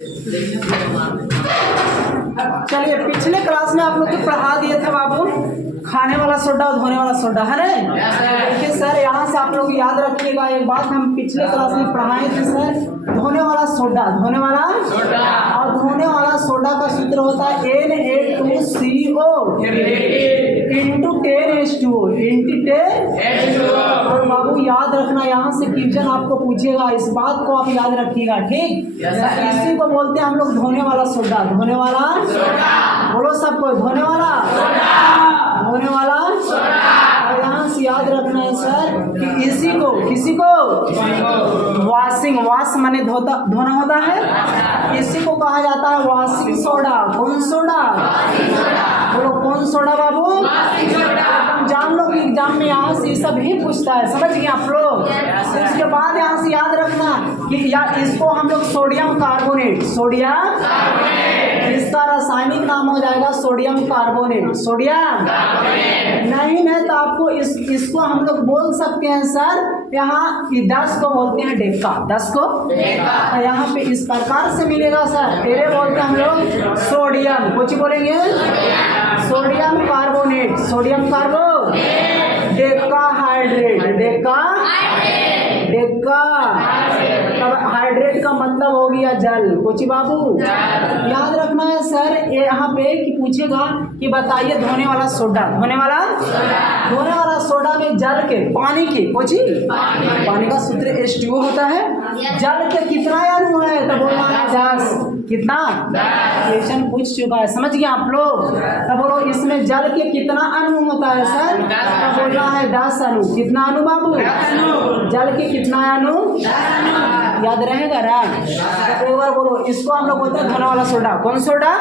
चलिए, पिछले क्लास में आप लोग को पढ़ा दिए थे बाबू खाने वाला सोडा और धोने वाला सोडा, है ना? देखिए सर, यहाँ से आप लोग याद रखिएगा एक बात, हम पिछले क्लास में पढ़ाए थे सर, धोने वाला सोडा, धोने वाला सोडा और धोने वाला सोडा का सूत्र होता है Na2CO इंटू 10H2O इंटू 10। और बाबू याद रखना, यहाँ से क्वेश्चन आपको पूछेगा, इस बात को आप याद रखिएगा, ठीक? इसी को बोलते हैं हम लोग धोने वाला सोडा, धोने वाला सोडा। बोलो सबको, धोने वाला सोडा, धोने वाला सोडा। और यहाँ से याद रखना है सर कि इसी को किसी को वॉशिंग, वॉश माने धोता धोना होता है, इसी को कहा जाता है वॉशिंग सोडा। कौन सोडा? बोलो कौन सोडा बाबू? तुम जान लो कि एग्जाम में यहाँ से सब ही पूछता है, समझ गए आप लोग? उसके बाद यहाँ से याद रखना कि इसको हम लोग सोडियम कार्बोनेट, सोडियम, इसका रासायनिक नाम हो जाएगा सोडियम कार्बोनेट, सोडियम नहीं है तो आपको इसको हम लोग बोल सकते हैं सर, यहाँ 10 को बोलते हैं डेका, 10 को डेका। यहाँ पे इस प्रकार से मिलेगा सर, तेरे बोलते हैं हम लोग सोडियम, कुछ बोलेंगे sodium carbonate, sodium carbonate, decahydrate, Deka Deka. तब हाइड्रेट का मतलब हो गया जल, कोची बाबू याद रखना है सर। ये यहाँ पे कि पूछेगा कि बताइए धोने वाला सोडा, धोने वाला धोने वाला सोडा में जल के, पानी के, कोची पानी का सूत्र H2O होता है, जल के कितना अणु है तो बोलना है 10, कितना? क्वेश्चन पूछ चुका है, समझ गए आप लोग? तब बोलो इसमें जल के कितना अणु होता है सर, तब बोलना है 10 अणु। कितना अणु बाबू? जल के कितना अणु? याद रहेगा ना? एक बार बोलो, इसको हम लोग बोलते हैं धोने वाला सोडा, कौन सोडा?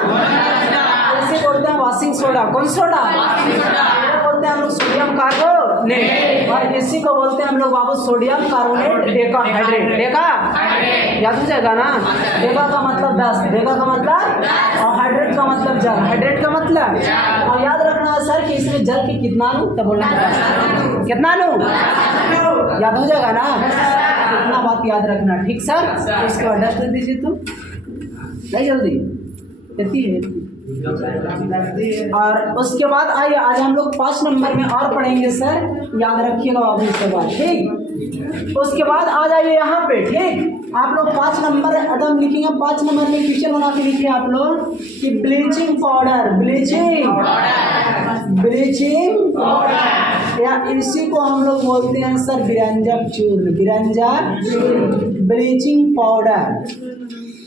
ऐसे बोलते हैं वॉशिंग सोडा, कौन सोडा? बोलते हैं हम लोग सोडियम कार्बोनेट, और इसी को बोलते हैं हम लोग बाबू sodium carbonate decahydrate, deca याद हो जाएगा ना? डेका का मतलब 10, डेका का मतलब, और हाइड्रेट का मतलब जल, हाइड्रेट का मतलब। और याद रखना है सर कि इसमें जल के कितना अणु, तब बोलना है 10, कितना अणु? याद हो जाएगा ना? इतना बात याद रखना, ठीक सर? इसके बाद 10 दे दीजिए तुम, नहीं जल्दी इतनी है। और उसके बाद आइए आज हम लोग 5 नंबर में और पढ़ेंगे सर, याद रखिएगा बाबू इसके बाद, ठीक? उसके बाद आ जाइए यहाँ पे, ठीक? आप लोग 5 नंबर अदम लिखेंगे, 5 नंबर में क्वेश्चन बना के लिखिए आप लोग कि ब्लीचिंग पाउडर, ब्लीचिंग पाउडर, या इसी को हम लोग बोलते हैं सर विरंजक चूर्ण, विरंजक ब्लीचिंग पाउडर,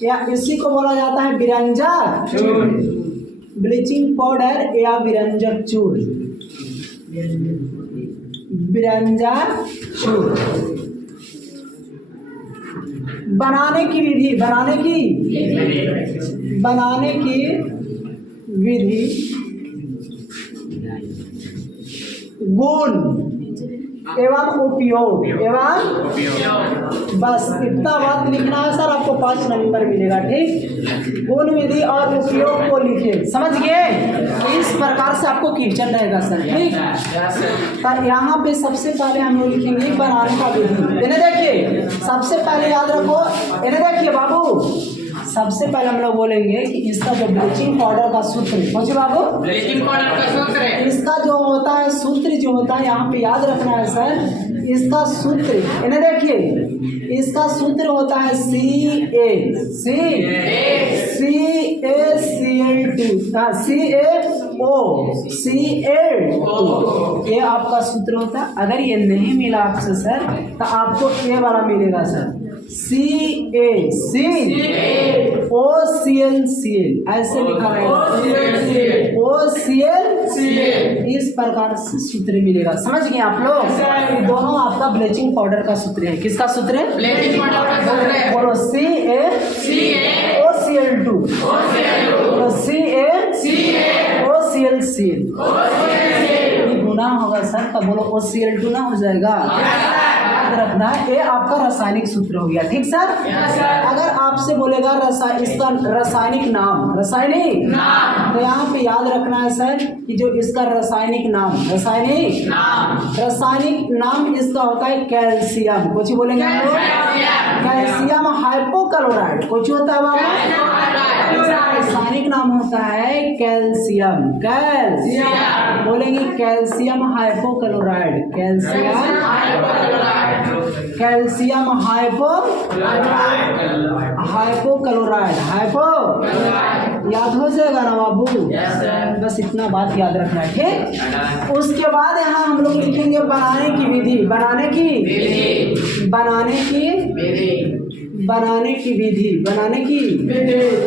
या इसी को बोला जाता है विरंजक चूर्ण, ब्लीचिंग पाउडर या विरंजक चूर्ण, विरंजक चूर्ण। बनाने की विधि, बनाने की विधि, गुण एवं उपयोग, बस इतना बात लिखना है सर, आपको 5 नंबर मिलेगा, ठीक? गुण विधि और उपयोग को लिखे, समझ गए? इस प्रकार से आपको क्वेश्चन रहेगा सर, ठीक? तो यहाँ पे सबसे पहले हम लोग लिखेंगे बनाने का विधि। इन्हें देखिए, सबसे पहले याद रखो, इन्हें देखिए बाबू, सबसे पहले हम लोग बोलेंगे कि इसका जो ब्लीचिंग पाउडर का सूत्र, समझे बाबू? ब्लीचिंग पाउडर का सूत्र, इसका जो होता है सूत्र जो होता है, यहाँ पे याद रखना है सर, इसका सूत्र, इन्हें देखिए, इसका सूत्र होता है CaCO, ये आपका सूत्र होता है। अगर ये नहीं मिला आपसे सर तो आपको ये वाला मिलेगा सर, CaOClCl, ऐसे लिखा है OCl, इस प्रकार से सूत्र मिलेगा, समझ गए आप लोग? दोनों आपका ब्लीचिंग पाउडर का सूत्र है। किसका सूत्र है? ब्लीचिंग पाउडर का सूत्र है। बोलो CaOCl2, CaOClCl, गुना होगा सर, तब बोलो OCl2 ना हो जाएगा। याद रखना है, ये आपका रासायनिक सूत्र हो गया। ठीक सर। अगर आपसे बोलेगा इसका रासायनिक नाम, रासायनिक तो यहाँ पे याद रखना है सर कि जो इसका रासायनिक नाम इसका होता है कैल्शियम। कुछ बोलेंगे हम लोग कैल्शियम हाइपोक्लोराइड। कुछ होता है बाबा, रासायनिक नाम होता है कैल्शियम। बोलेंगे कैल्शियम हाइपोक्लोराइड, कैल्शियम हाइपोक्लोराइड। याद हो जाएगा ना बाबू। बस इतना बात याद रखना है। ठीक। उसके बाद यहाँ हम लोग लिखेंगे बनाने की विधि। बनाने की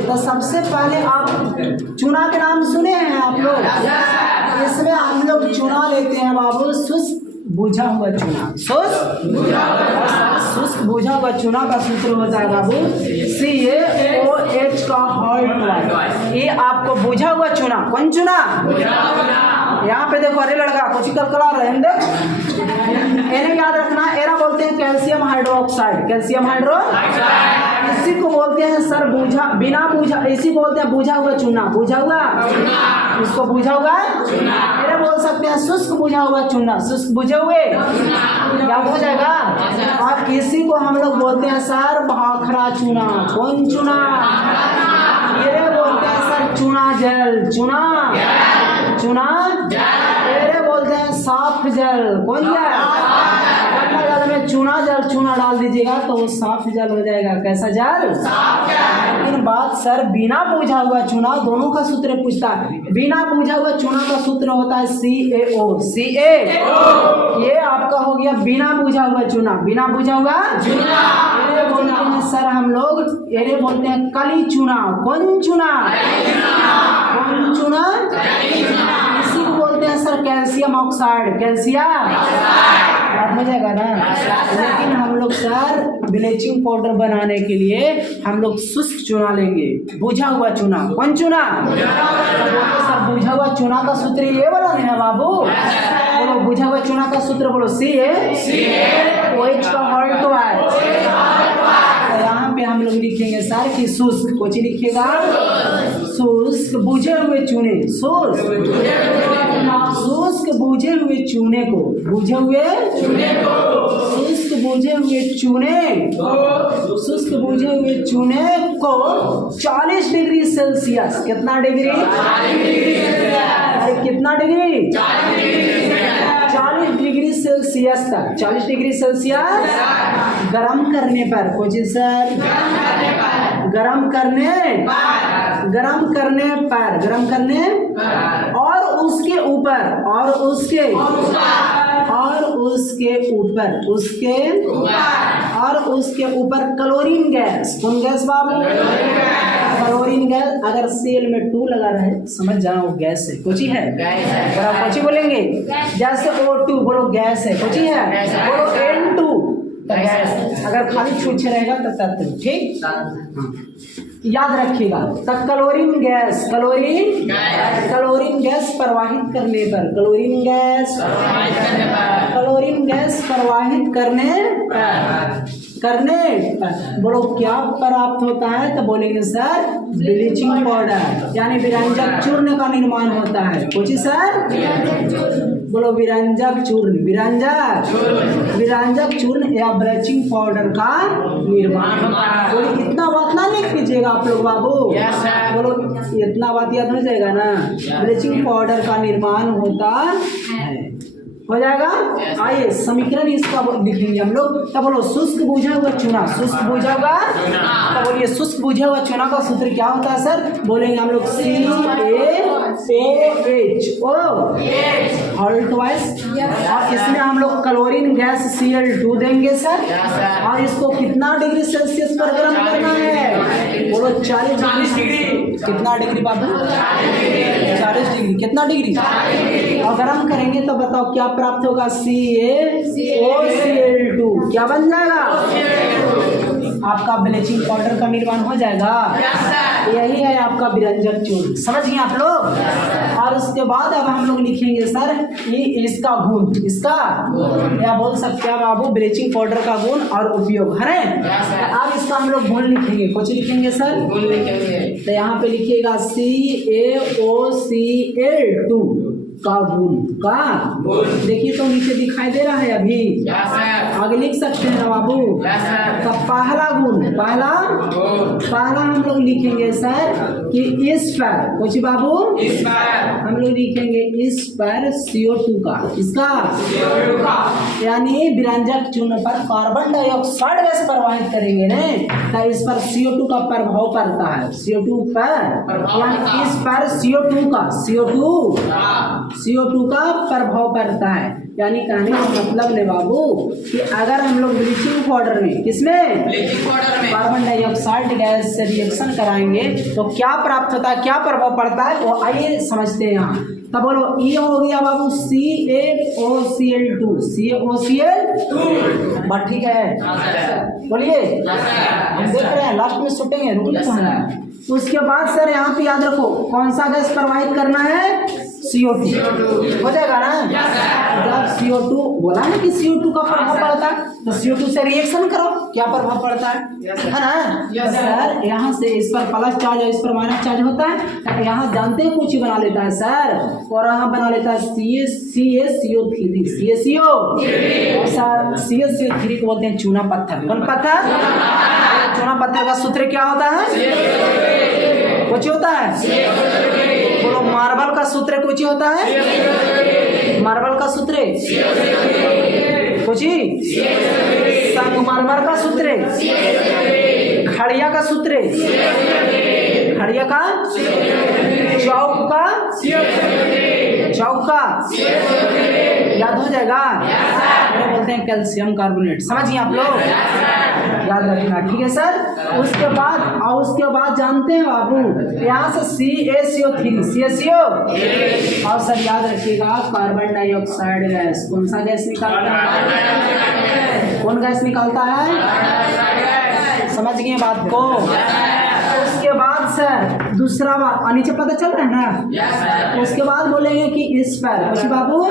तो सबसे पहले आप चूना के नाम सुने हैं आप लोग। इसमें हम लोग चूना लेते हैं बाबू, शुष्क बुझा हुआ चूना। शुष्क बुझा हुआ चूना का सूत्र होता है बाबू CaOH का हॉल्ट। ये आपको बुझा हुआ चूना, कौन चूना? यहाँ पे देखो, अरे लड़का कुछ कला रहे हैं, देख इन्हें याद रखना। एरा बोलते हैं कैल्शियम हाइड्रोक्साइड, इसी को बोलते हैं सर बिना बुझा, इसी को बोलते हैं बुझा हुआ चूना। इसको बुझा हुआ एरा बोल सकते हैं, शुष्क बुझा हुआ चूना, शुष्क बुझे हुए याद हो जाएगा। और इसी को हम लोग बोलते हैं सर भाखरा चूना। कौन चूना? ये बोलते हैं सर चूना जल, चूना ये बोलते हैं साफ जल। कौन जल? जल में चूना डाल दीजिएगा तो वो साफ जल हो जाएगा। कैसा जल? लेकिन बात सर बिना बुझा हुआ चूना, दोनों का सूत्र पूछता है। बिना बुझा हुआ चूना का सूत्र होता है CaO। ये आपका हो गया बिना बुझा हुआ चूना। बिना बुझा हुआ ये बोलते हैं सर हम लोग, ये बोलते हैं कली चूना। कौन चूना? इसी को बोलते हैं सर कैल्शियम ऑक्साइड। याद हो जाएगा ना। लेकिन हम लोग सर ब्लीचिंग पाउडर बनाने के लिए हम लोग शुष्क चूना लेंगे, बुझा हुआ चूना। कौन चूना? सर बुझा हुआ चूना का सूत्र ये वाला नहीं है बाबू। बोलो बुझा हुआ चूना का सूत्र बोलो CaOH का हॉल्ट तो है। यहाँ पे हम लोग लिखेंगे सर कि शुष्क। कुछ लिखिएगा शुष्क बुझे हुए चूने, शुष्क बुझे हुए चूने को, शुष्क बुझे हुए चूने को 40 डिग्री सेल्सियस। कितना डिग्री? अरे कितना डिग्री? 40 डिग्री सेल्सियस तक, 40 डिग्री सेल्सियस गरम करने पर। कुछ सर गरम करने और उसके ऊपर क्लोरीन गैस। कौन गैस बाबू? Chlorine gas. अगर सेल में 2 लगा रहे समझ जाना वो गैस है। कुछ है और आप कुछ बोलेंगे जैसे O2 बोलो गैस है। कुछ है बोलो N2 गैस। अगर खाली छूछे रहेगा तो तत्व। ठीक, याद रखिएगा। तो क्लोरीन गैस प्रवाहित करने पर, क्लोरीन गैस प्रवाहित करने पर बोलो क्या प्राप्त होता है? तो बोलेंगे सर ब्लीचिंग पाउडर यानी विरंजक चूर्ण का निर्माण होता है। कुछ सर बोलो विरंजक चूर्ण या ब्लीचिंग पाउडर का निर्माण होता है। बोलो इतना बात ना लिख लीजिएगा आप लोग बाबू। बोलो इतना बात याद हो जाएगा ना। ब्लीचिंग पाउडर का निर्माण होता है, हो जाएगा। आइए समीकरण इसका लिखेंगे हम लोग। तब बोलो शुष्क बुझा हुआ चूना, तब बोलिए शुष्क बुझा हुआ चूना का सूत्र क्या होता है सर? बोलेंगे हम लोग CaOH हॉल्ट वाइज। और इसमें हम लोग क्लोरीन गैस Cl2 देंगे सर। और इसको कितना डिग्री सेल्सियस पर गर्म करना है? बोलो 40 डिग्री। कितना डिग्री बाबू? 40 डिग्री। कितना डिग्री? और गर्म करेंगे तो बताओ क्या प्राप्त होगा? CaOCl2 क्या बन जाएगा? आपका ब्लीचिंग पाउडर का निर्माण हो जाएगा। यही है आपका विरंजक चूर्ण, समझ गए आप लोग। और उसके बाद अब हम लोग लिखेंगे सर ये इसका गुण, इसका या बोल सकते हैं बाबू ब्लीचिंग पाउडर का गुण और उपयोग है। अब इसका हम लोग गुण लिखेंगे, कुछ लिखेंगे सर गुण लिखेंगे। तो यहाँ पे लिखिएगा CaOCl2 का गुण का, देखिए तो नीचे दिखाई दे रहा है अभी, आगे लिख सकते हैं ना बाबू। तो पहला गुण, पहला हम लोग लिखेंगे सर कि इस पर, कुछ बाबू हम लोग लिखेंगे इस पर CO2 का, इसका यानी विरंजक चूर्ण पर कार्बन डाइऑक्साइड गैस प्रवाहित करेंगे ने, तो इस पर CO2 का प्रभाव पड़ता है, CO2 पर, यानी इस पर CO2 का प्रभाव पड़ता है। यानी कहने का मतलब ले बाबू कि अगर हम लोग ब्लीचिंग पाउडर में, किसमें, ब्लीचिंग पाउडर में कार्बन डाइऑक्साइड गैस से रिएक्शन कराएंगे तो क्या प्राप्त होता है, क्या प्रभाव पड़ता है, वो आइए समझते हैं यहाँ। तब बोलो ये हो गया बाबू CaOCl2, बात ठीक है, बोलिए हम देख रहे हैं लास्ट में सुटेंगे, रुकिए कहाँ। उसके बाद सर यहाँ पे याद रखो कौन सा गैस प्रवाहित करना है, CO2 हो जाएगा ना। जब CO2 बोला ना कि CO2 का प्रभाव पड़ता है तो CO2 से रिएक्शन करो, क्या प्रभाव पड़ता है ना सर। यहाँ से इस पर प्लस चार्ज और इस पर माइनस चार्ज होता है, यहाँ जानते हैं कुछ बना लेता है सर, और यहाँ बना लेता है CaCO3 और सर CaCO3 को बोलते हैं चूना पत्थर। कौन पत्थर, चूना पत्थर का सूत्र क्या होता है, कुछ होता है, बोलो मार्बल का सूत्र कुछ होता है, मार्बल का सूत्र कुछ ही, संगमरमर का सूत्र, खड़िया का सूत्र, खड़िया का, चौक का याद हो जाएगा, बोलते हैं कैल्शियम कार्बोनेट, समझिए आप लोग, याद रखना, ठीक है सर। उसके बाद जानते हैं बाबू यहाँ से CaCO3 और सर याद रखिएगा कार्बन डाइऑक्साइड गैस, कौन सा गैस निकालता है, कौन गैस निकालता है, समझ गए बात को। उसके बाद सर दूसरा बात नीचे पता चल रहा है ना। उसके बाद बोलेंगे कि इस पर, कुछ बाबू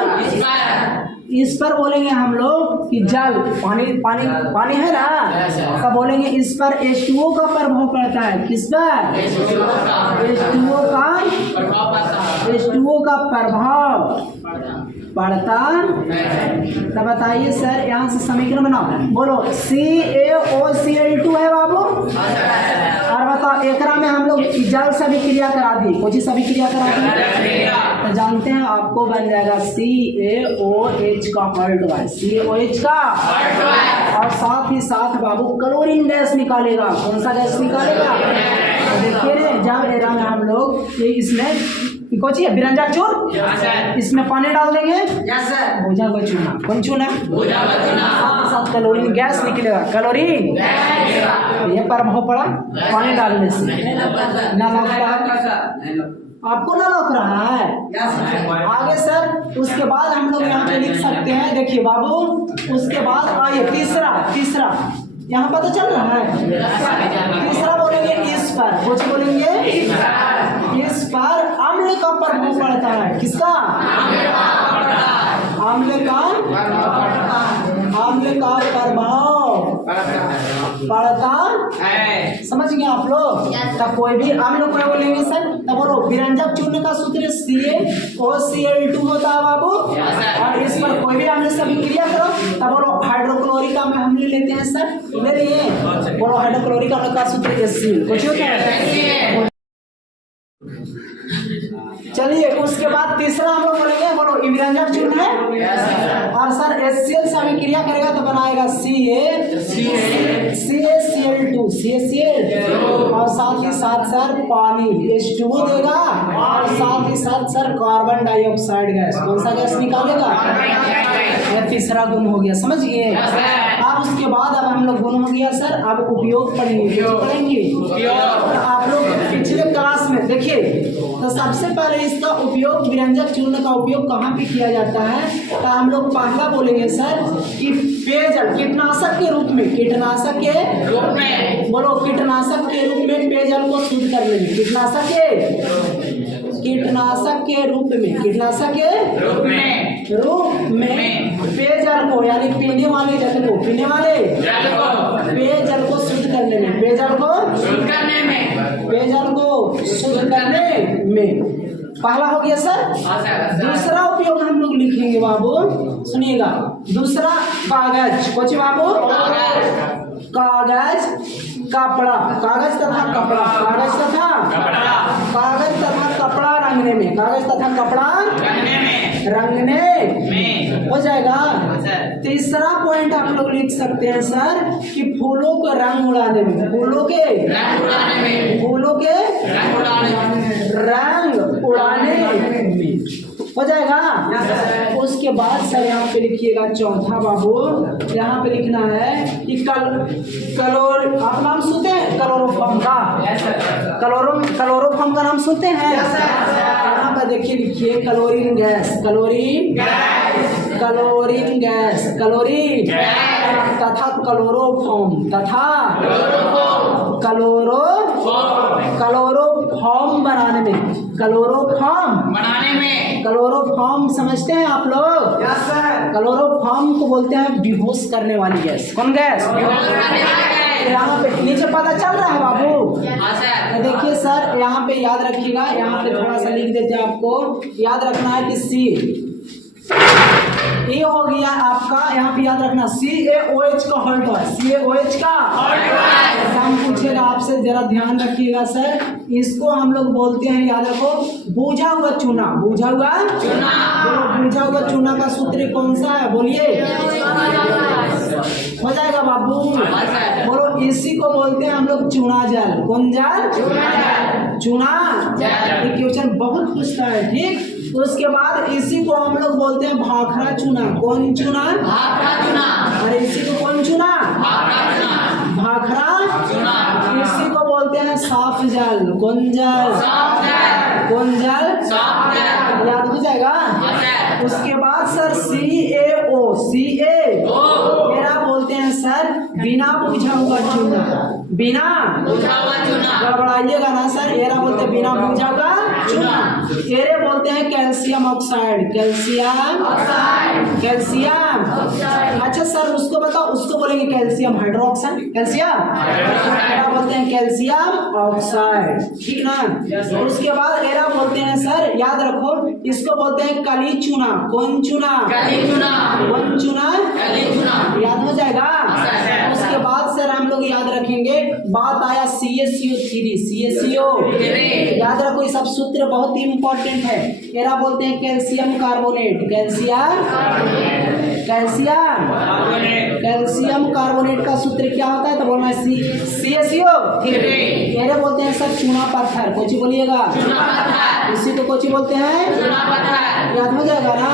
इस पर बोलेंगे हम लोग कि जल, पानी है ना, तो बोलेंगे इस पर H2O का प्रभाव पड़ता है, किस पर, H2O का प्रभाव पड़ता। तो बताइए सर यहाँ से समीकरण बनाओ, बोलो CaOCl2 है बाबू, और बताओ एकरा में हम लोग जल से भी क्रिया करा दी, कुछ सभी क्रिया करा दी, तो जानते हैं आपको बन जाएगा CaOH का हॉल्ट, CaOH का, और साथ ही साथ बाबू क्लोरीन गैस निकालेगा, कौन सा गैस निकालेगा, तो देखिए रे जब एरा में हम लोग ये इसमें कुछ विरंजक चूर्ण, इसमें पानी डाल देंगे, भुजा हुआ चूना, कौन चूना, साथ क्लोरीन गैस निकलेगा, क्लोरीन ये प्रभाव पड़ा पानी डालने से, ना आपको ना लौक रहा है आगे सर। उसके बाद हम लोग यहाँ पे लिख सकते हैं, देखिए बाबू उसके बाद आइए तीसरा यहाँ पता चल रहा है, तीसरा बोलेंगे इस पर, कुछ बोलेंगे इस पर अम्ल का प्रभाव पड़ता है, किसका, अम्ल का प्रभाव पड़ता है, समझ गए आप लोग। तब कोई भी अम्ल को बोलेंगे सर, तब बोलो विरंजक चूर्ण का सूत्र CaOCl2 होता है बाबू, और इस पर कोई भी अम्ल से अभिक्रिया करो, तब बोलो हाइड्रोक्लोरिक अम्ल लेते हैं सर, ले रही है, बोलो हाइड्रोक्लोरिक अम्ल का सूत्र HCl, कुछ होता है। चलिए उसके बाद तीसरा हम लोग बोलेंगे, बोलो विरंजक चूर्ण है, और सर HCl से अभिक्रिया करेगा तो बनाएगा CaCl2 और साथ ही साथ सर पानी H2O देगा, और साथ ही साथ सर कार्बन डाइऑक्साइड गैस, कौन सा गैस निकालेगा, यह तीसरा गुण हो गया, समझ गए। अब उसके बाद अब हम लोग गुण हो गया सर, अब उपयोग पढ़ेंगे, आप लोग पिछले क्लास में देखिए देखिए तो सबसे पहले इसका उपयोग विरंजक चूर्ण का उपयोग कहाँ पे किया जाता है, तो हम लोग पहला बोलेंगे सर कि पेयजल कीटनाशक के रूप में, कीटनाशक के रूप में, बोलो कीटनाशक के रूप में पेयजल को शुद्ध करने में, कीटनाशक के रूप में, कीटनाशक के रूप में पेयजल को यानी पीने वाले जल को, पीने वाले पेयजल को शुद्ध करने में, पेयजल को शुद्ध करने में पहला हो गया सर। दूसरा उपयोग हम लोग लिखेंगे बाबू, सुनिएगा, दूसरा कागज, कुछ बाबू कागज, कपड़ा, कागज तथा कपड़ा, कागज तथा कपड़ा रंगने में, कागज तथा कपड़ा रंगने में हो जाएगा। तीसरा पॉइंट आप लोग लिख सकते हैं सर कि फूलों को रंग उड़ाने में, फूलों के रंग उड़ाने में हो जाएगा। उसके बाद सर यहाँ पे लिखिएगा चौथा बाबू, यहाँ पे लिखना है कि आप नाम सुनते हैं क्लोरोफॉर्म का, क्लोरोफॉर्म का नाम सुनते हैं। यहाँ पर देखिए लिखिए क्लोरीन गैस, क्लोरीन तथा क्लोरोफॉर्म, तथा क्लोरोफॉर्म बनाने में, क्लोरोफॉर्म समझते हैं आप लोग? क्लोरोफॉर्म को बोलते हैं बेहोश करने वाली गैस। कौन गैस? यहाँ पे नीचे पता चल रहा है बाबू? तो देखिए सर यहाँ पे याद रखिएगा, यहाँ पे थोड़ा सा लिख देते हैं, आपको याद रखना है कि सी ये हो गया आपका, यहाँ पे याद रखना CaOH का हॉल्ट है, CaOH का हम पूछेगा आपसे, जरा ध्यान रखिएगा सर। इसको हम लोग बोलते हैं, याद रखो, बुझा हुआ चूना, बुझा हुआ चूना का सूत्र कौन सा है बोलिए? हो जाएगा बाबू, बोलो। इसी को बोलते हैं हम लोग चूना जल। कौन जल? चूना जल। क्वेश्चन बहुत पूछता है, ठीक। उसके बाद इसी को हम लोग बोलते हैं भाखड़ा चूना। कौन चूना? अरे इसी को कौन चूना? भाखड़ा चूना। इसी को बोलते हैं साफ जल। कौन जल? कौन जल? याद हो जाएगा। उसके बाद सर CaO, मेरा बोलते हैं सर बिना बुझा हुआ चूना, बिना घबराइएगा ना सर, एरा बोलते हैं बिना बुझा हुआ चूना। एरे बोलते हैं कैल्शियम ऑक्साइड, कैल्शियम। अच्छा सर उसको बताओ, उसको बोलेंगे कैल्शियम हाइड्रोक्साइड, एरा बोलते हैं कैल्शियम ऑक्साइड, ठीक ना। उसके बाद एरा बोलते हैं सर, याद रखो, इसको बोलते हैं कली चूना। कौन चूना? कौन चूना? याद हो जाएगा। उसके बाद सर हम लोग याद रखेंगे, बात आया CaCO3, याद रखो, ये सब सूत्र बहुत ही इंपॉर्टेंट है। एरा बोलते हैं कैल्शियम कार्बोनेट, कैल्शियम कार्बोनेट का सूत्र क्या होता है, तो बोलना है CaCO3। एरे बोलते हैं सर चूना पत्थर। कोची बोलिएगा? इसी को कोची बोलते हैं? याद हो जाएगा ना।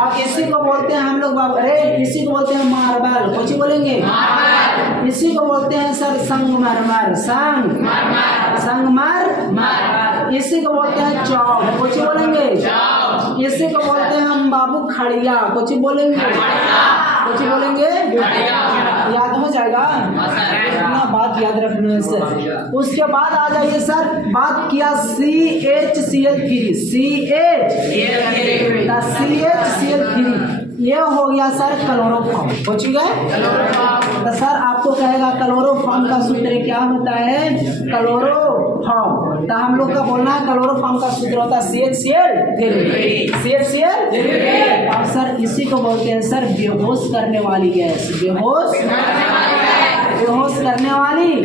और इसी को बोलते हैं हम लोग, अरे इसी को बोलते हैं मार्बल। कोची बोलेंगे? इसी को बोलते हैं सर संगमरमर, संगमरमर। इसी को बोलते हैं चौक। कोची बोलेंगे? इसी को बोलते हैं हम बाबू खड़िया। कोची बोलेंगे? कोची बोलेंगे? याद हो जाएगा। इतना बात याद रखना है सर। उसके बाद आ जाइए सर, बात किया CHCl3, ये हो गया सर क्लोरोफॉर्म। पहुंच गए? तो सर आपको कहेगा क्लोरोफॉर्म का सूत्र क्या होता है? क्लोरोफॉर्म। तो हम लोग का बोलना है क्लोरोफॉर्म का सूत्र होता है CHCl। और सर इसी को बोलते हैं सर बेहोश करने वाली गैस, बेहोश करने वाली।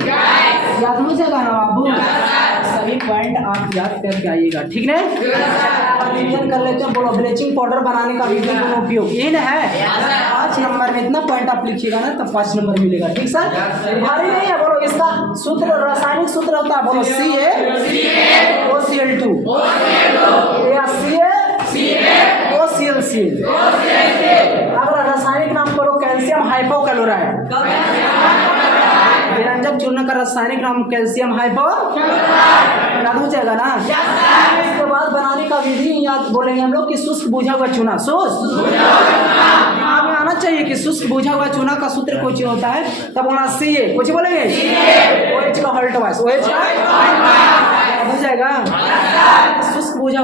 याद हो जाएगा ना बाबू? सभी पॉइंट आप याद करके आइएगा, ठीक है। रिवीजन कर लेते हैं। बोलो ब्लीचिंग पाउडर बनाने का विभिन्न उपयोग ये ना है। 5 नंबर में इतना पॉइंट आप लिखिएगा ना, तब 5 नंबर मिलेगा, ठीक सर। भारी नहीं है। बोलो इसका सूत्र, रासायनिक सूत्र होता है, बोलो CaOCl2 या CaOCl3। अगर रासायनिक नाम बोलो कैल्शियम हाइपोक्लोराइड। विरंजक चूर्ण का रासायनिक नाम कैल्शियम हाइपो, याद हो जाएगा ना। इसके बाद बनाने का विधि याद बोलेंगे हम लोग कि शुष्क बुझा हुआ चूना, शुष्क हमें आना चाहिए कि शुष्क बुझा हुआ चूना का सूत्र कुछ होता है, तब होना CA, कुछ बोलेंगे OH का हॉल्ट वाइस, OH का हो जाएगा। शुष्क बुझा